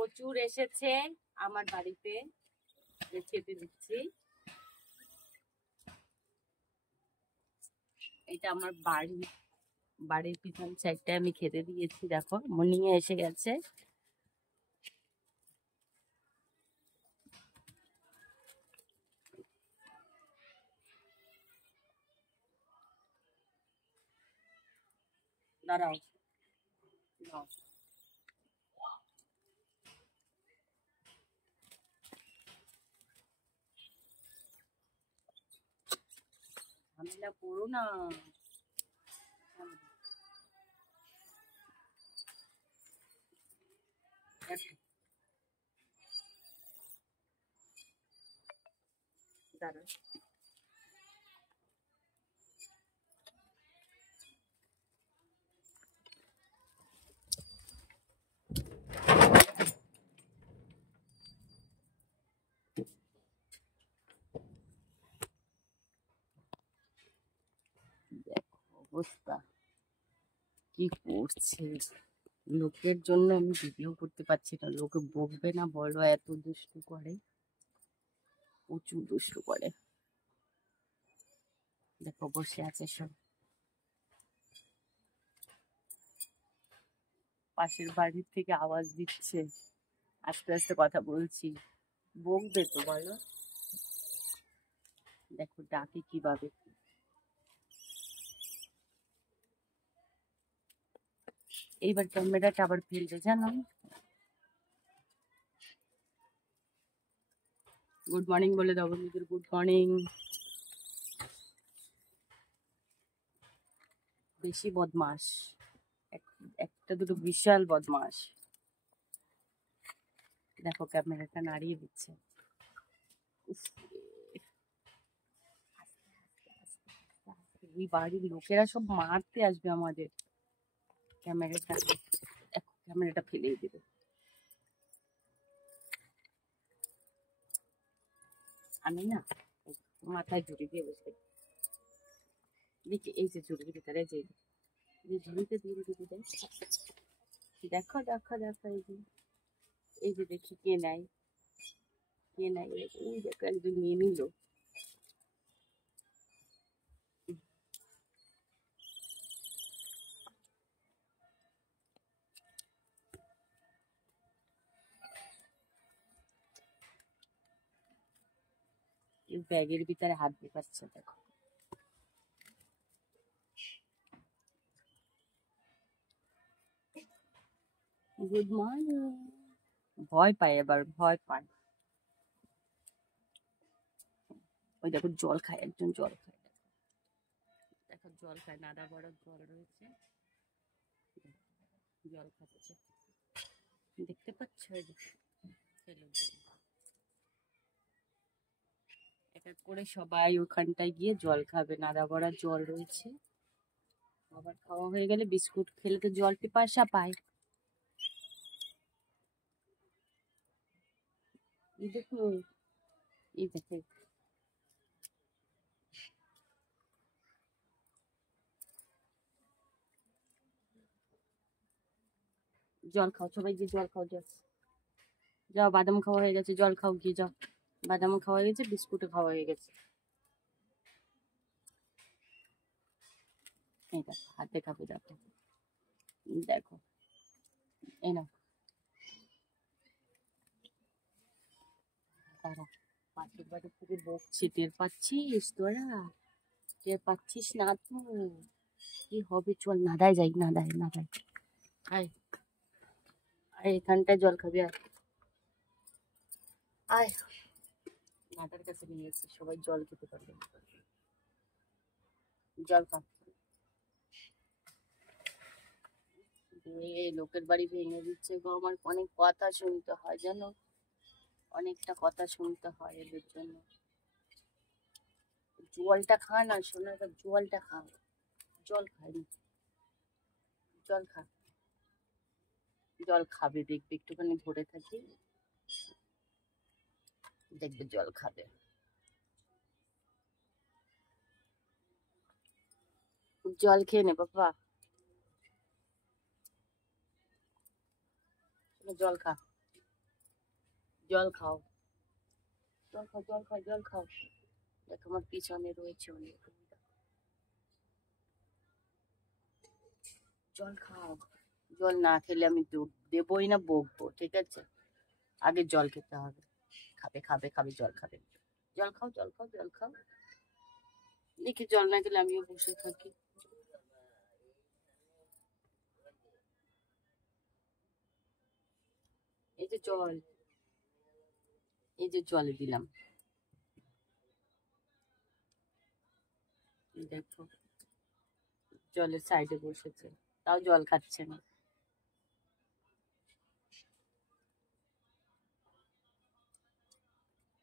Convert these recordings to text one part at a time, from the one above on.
প্রচুর এসেছে আমার বাড়িতে, খেতে দিচ্ছি। এটা আমার বাড়ির পিছন সাইডটা আমি খেতে দিয়েছি। দেখো মর্নিং এ এসে গেছে। দাঁড়াও, নাও। ঝামেলা করো না। দাঁড়াও, অবস্থা কি করছে। লোকের জন্য আমি ভিডিও করতে পারছি না। লোকে বকবে না বলো? এত দুষ্টু করে, প্রচুর দুষ্টু করে। দেখো বসে আছে সব। পাশের বাড়ির থেকে আওয়াজ দিচ্ছে, আস্তে আস্তে কথা বলছি। বকবে তো বলো? দেখো ডাকে কিভাবে। এইবার ক্যামেরাটা আবার ফেলবে জানো। গুড মর্নিং বলে দাও বন্ধুদের, গুড মর্নিং। বেশি বদমাস, একটা দুটো বিশাল বদমাস। দেখো ক্যামেরাটা নাড়িয়ে দিচ্ছে। এই বাড়ির লোকেরা সব মারতে আসবে আমাদের। ক্যামেরাটা ফেলেই দেবে। আমি না মাথায় ঝুড়ি দিয়ে বসে দেখি, এই যে ঝুড়ির ভিতরে যে ঝুড়িতে দিয়ে দিতে দেয়। দেখো দেখো দেখো, এই যে দেখি কে নেয়, কে নেয়। এই দেখো একজন নিয়ে নিল। ব্যাগের ভিতরে হাত ঢুকাচ্ছে দেখো। Good morning. ভয় পায়, এবার ভয় পায়। ওই দেখো জল খায়, একজন জল খায়। দেখো জল খায়, নাদা বড় জল রয়েছে, জল খাচ্ছে। দেখতে পাচ্ছ? এক এক করে সবাই ওখানটায় গিয়ে জল খাবে। নাদা ভরা জল রয়েছে। আবার খাওয়া হয়ে গেলে বিস্কুট খেলে তো জল পিপাসা পায়। এই দেখো, এই দেখো জল খাও সবাই, গিয়ে জল খাও। জল যাও, বাদাম খাওয়া হয়ে গেছে, জল খাও গিয়ে যাও। বাদামও খাওয়া হয়ে গেছে, বিস্কুটও খাওয়া হয়ে গেছে। এই দেখো হাতে খাবে, দেখো দেখো। এই না, তারা পাশের বাড়ি থেকে বকছে, টের পাচ্ছিস তোরা? টের পাচ্ছিস না তো? কি হবে, চল নাদায় যাই, নাদায় নাদায়। আয় আয়, এখানটায় জল খাবি, আয় আয়। নাদার কাছে নিয়ে এসে সবাই জল খেতে পারবে। জল খা। লোকের বাড়ি ভেঙে দিচ্ছে গো। আমার অনেক কথা শুনতে হয় জানো, অনেকটা কথা শুনতে হয় এদের জন্য। জলটা খা না শোনা, জলটা খা। জল খাই, জল খা। জল খাবে, দেখবে একটুখানি ধরে থাকি, দেখবে জল খাবে। জল খেয়ে নে বাবা, জল খা। জল খাও, জল খাও, জল খাও, জল খাও। দেখো আমার পিছনে রয়েছে অনেক। জল খাও। জল না খেলে আমি দেবই না, বকবো, ঠিক আছে? আগে জল খেতে হবে। খাবে খাবে খাবে, জল খাবে। জল খাও, জল খাও, জল খাও। দেখি জল না খেলে আমিও বসে থাকি। এই যে জল, এই যে জলে দিলাম, দেখো জলের সাইডে বসেছে, তাও জল খাচ্ছে না।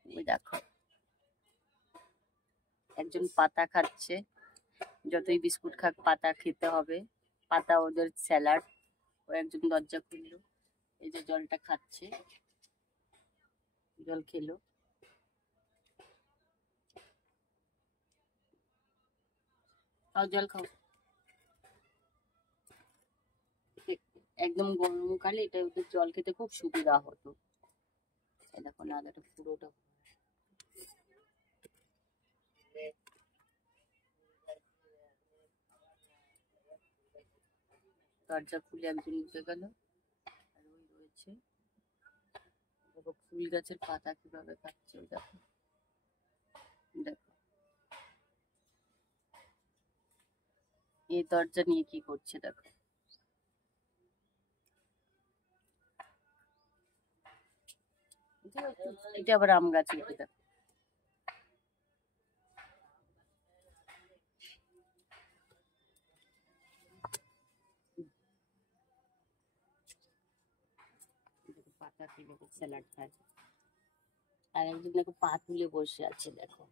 ওই দেখো একজন পাতা খাচ্ছে, যতই বিস্কুট খাক পাতা খেতে হবে, পাতা ওদের স্যালাড। ও একজন দরজা খুললো, এই যে জলটা খাচ্ছে, জল খেলো। খাও, জল খাও। একদম গরমকালে এটা ওদের জল খেতে খুব সুবিধা হতো। দেখো নালাটা পুরোটা। দরজা খুলে একজন উঠে গেল, আর ওই রয়েছে। দেখো ফুল গাছের পাতা কিভাবে খাচ্ছে, দেখো দেখো। এই দরজা নিয়ে কি করছে দেখো। এটা আবার আম গাছ, এটা দেখো। পাতা কিভাবে স্যালাড খায়। আর একজন দেখো পা তুলে বসে আছে, দেখো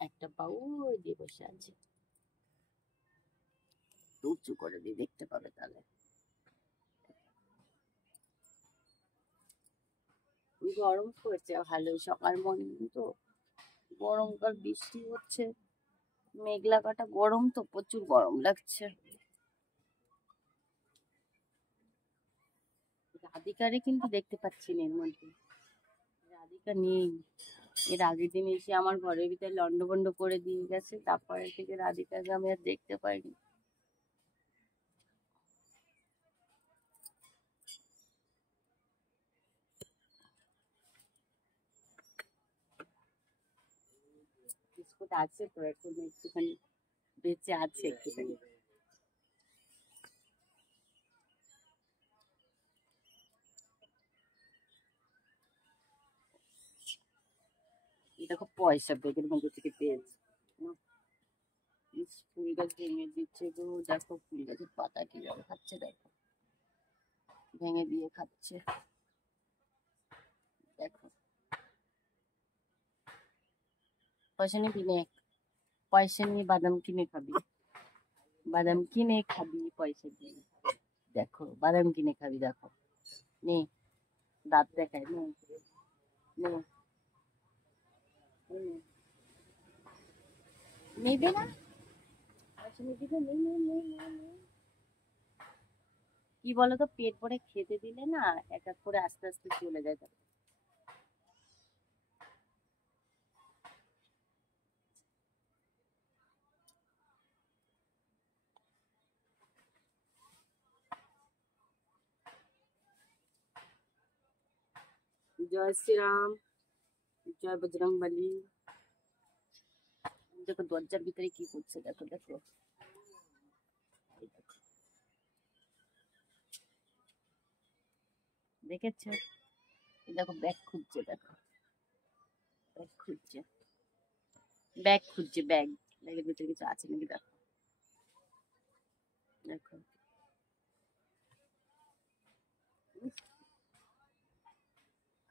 একটা পা ওই দিয়ে বসে আছে। উঁচু করে দিয়ে দেখতে পাবে তাহলে। গরম পড়েছে ভালো, সকাল মর্নিং তো গরমকাল, বৃষ্টি হচ্ছে, মেঘলা কাটা গরম, তো প্রচুর গরম লাগছে। রাধিকারে কিন্তু দেখতে পাচ্ছি না এর মধ্যে, রাধিকা নেই। এর আগের দিন এসে আমার ঘরের ভিতরে লন্ডভন্ড করে দিয়ে গেছে, তারপরে থেকে রাধিকাকে আমি আর দেখতে পাইনি। বিস্কুট আছে তো এখন একটুখানি, বেঁচে আছে একটুখানি। দেখো পয়সা ব্যাগের মধ্যে থেকে পেয়েছি। ফুল গাছ ভেঙে দিচ্ছে গো, দেখো ফুল গাছের পাতা কিভাবে খাচ্ছে, দেখো ভেঙে দিয়ে খাচ্ছে, দেখো। পয়সা নিবি নে, পয়সা নিয়ে বাদাম কিনে খাবি, বাদাম কিনে খাবি পয়সা দিয়ে। দেখো বাদাম কিনে খাবি, দেখো নে, দাঁত দেখায়, নে নে, নে। নেবে না, পয়সা নিয়ে দিবে, নে নে নে নে নে। কি বলতো, পেট ভরে খেতে দিলে না এক এক করে আস্তে আস্তে চলে যায়। জয় শ্রীরাম, জয় বজরং বলী। দেখো দরজার ভিতরে কি করছে, দেখো দেখো, দেখেছো? দেখো ব্যাগ খুঁজছে, দেখো ব্যাগ খুঁজছে, ব্যাগ খুঁজছে, ব্যাগ, ব্যাগের ভিতরে কিছু আছে নাকি দেখো, দেখো।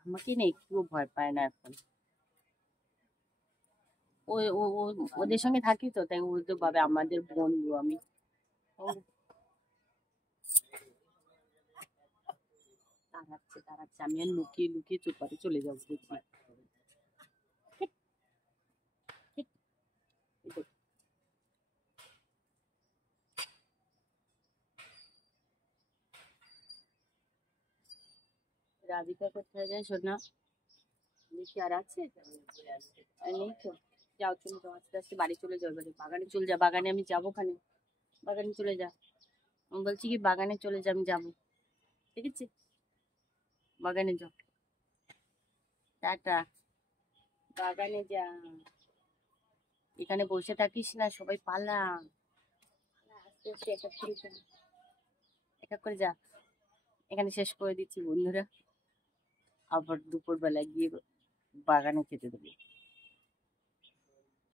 আমাকে না একটুও ভয় পায় না এখন। ওই ওদের সঙ্গে থাকি তো, তাই বলতে পারবে আমাদের বন্ধু আমি। তাড়াচ্ছে তাড়াচ্ছে, আমি আর লুকিয়ে লুকিয়ে চুপারে চলে যাবো দেখি। রাধিকা কোথায় যায় শোনা? দেখি আর আছে? আর নেই তো। যাও চলে যাও, আস্তে আস্তে বাড়ি চলে যাও, এবারে বাগানে চলে যা, বাগানে আমি যাবো খানে। বাগানে চলে যা, আমি বলছি কি বাগানে চলে যা, আমি যাবো, ঠিক আছে? বাগানে যাও, টাটা। বাগানে যা, এখানে বসে থাকিস না, সবাই পালা। আস্তে আস্তে এক এক করে যা, এক এক করে যা। এখানে শেষ করে দিচ্ছি বন্ধুরা, আবার দুপুরবেলা গিয়ে বাগানে খেতে দেবো।